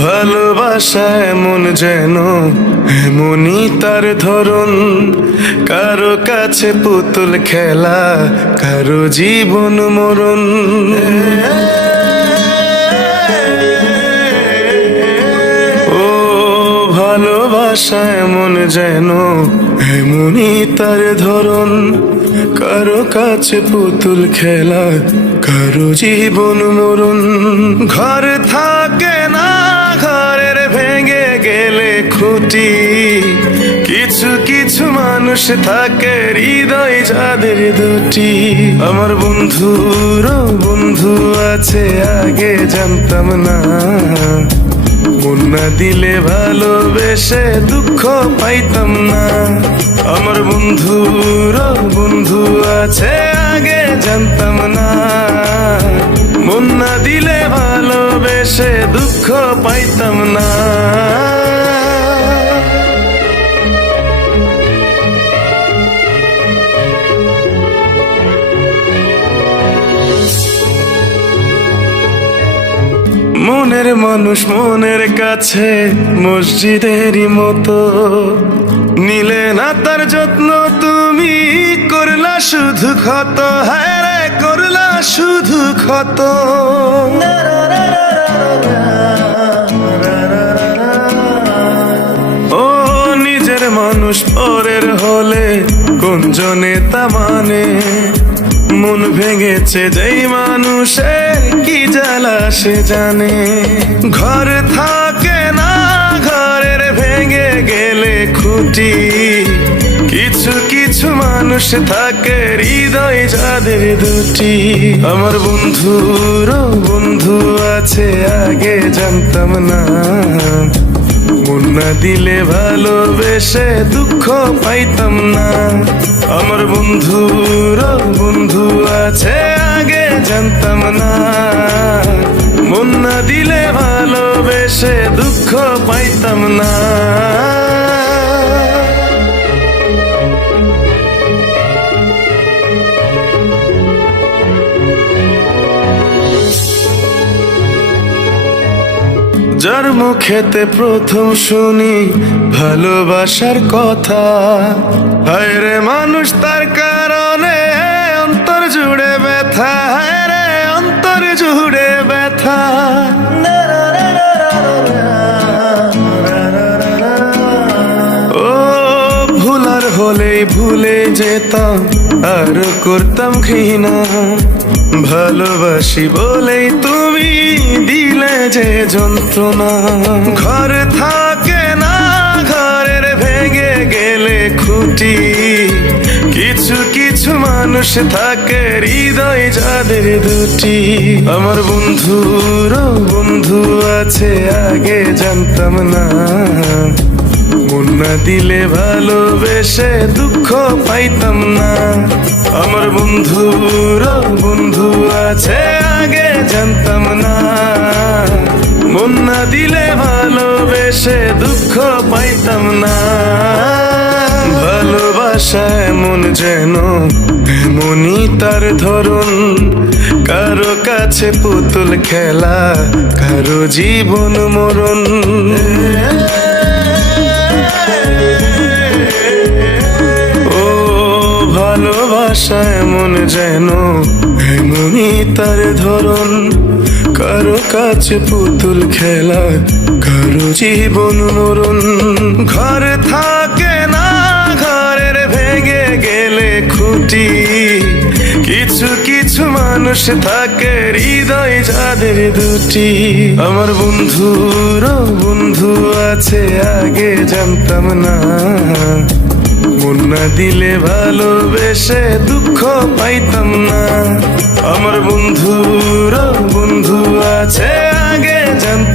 ভালোবাসা এমন যেন এমনই তার ধরন, কারো কাছে পুতুল খেলা, কারো জীবন মরণ। ও ভালোবাসা এমন যেন এমনই তার ধরন, কারো কাছে পুতুল খেলা, কারো জীবন মরণ। ঘর থাকে না, ঘরের ভেঙে গেলে খুঁটি, কিছু কিছু মানুষ থাকে হৃদয় যাদের দুটি। আমার বন্ধুর বন্ধু আছে আগে জানতাম না, মন না দিলে ভালোবেসে দুঃখ পাইতাম না। আমার বন্ধুর বন্ধু আছে আগে জানতাম না, মন না দিলে ভালোবেসে দুঃখ পাইতাম না। মনের মানুষ মনের কাছে মসজিদেরই মতো, নিলে না তার যত্ন তুমি, করলা শুধু ক্ষত। হায় রে করলা শুধু ক্ষত। ও নিজের মানুষ পরের হলে কোন জনে তা মানে, মন ভেঙেছে যেই মানুষের কি জ্বালা সে জানে। ঘর থাকে না, ঘরের ভেঙে গেলে খুঁটি, কিছু কিছু মানুষ থাকে হৃদয় যাদের দুটি। আমার বন্ধুর বন্ধু আছে আগে জানতাম না, মন না দিলে ভালোবেসে দুঃখ পাইতাম না। আমার বন্ধুর বন্ধু আছে আগে জানতাম না, মন না দিলে ভালোবেসে দুঃখ পাইতাম না। যার মুখেতে প্রথম শুনি ভালোবাসার কথা, হায় রে মানুষ তার কারণে অন্তর জুড়ে ব্যথা। হায় রে অন্তর জুড়ে ব্যথা। ও ভুলার হলেই ভুলে যেতাম, আর করতাম ঘৃণা। ভালোবাসি বলেই তুমি দিলে যে যন্ত্রণা। ঘর থাকে না, ঘরের ভেঙে গেলে খুঁটি, কিছু কিছু মানুষ থাকে হৃদয় যাদের দুটি। আমার বন্ধুর বন্ধু আছে আগে জানতাম না, মন না দিলে ভালোবেসে দুঃখ পাইতাম না। আমার বন্ধুর বন্ধু আছে আগে জানতাম না, মন না দিলে ভালোবেসে দুঃখ পাইতাম না। ভালোবাসা এমন যেন এমনই তার ধরন, কারো কাছে পুতুল খেলা, কারো জীবন মরণ। ভালোবাসা এমন যেন এমনই তার ধরন, কারো কাছে পুতুল খেলা, কারো জীবন মরণ। ঘর থাকে না, ঘরের ভেঙে গেলে খুঁটি, কিছু কিছু মানুষ থাকে হৃদয় যাদের দুটি। আমার বন্ধুর বন্ধু আছে আগে জানতাম না, মন না দিলে ভালোবেসে দুঃখ পাইতাম না। আমার বন্ধুর বন্ধু আছে আগে জানতাম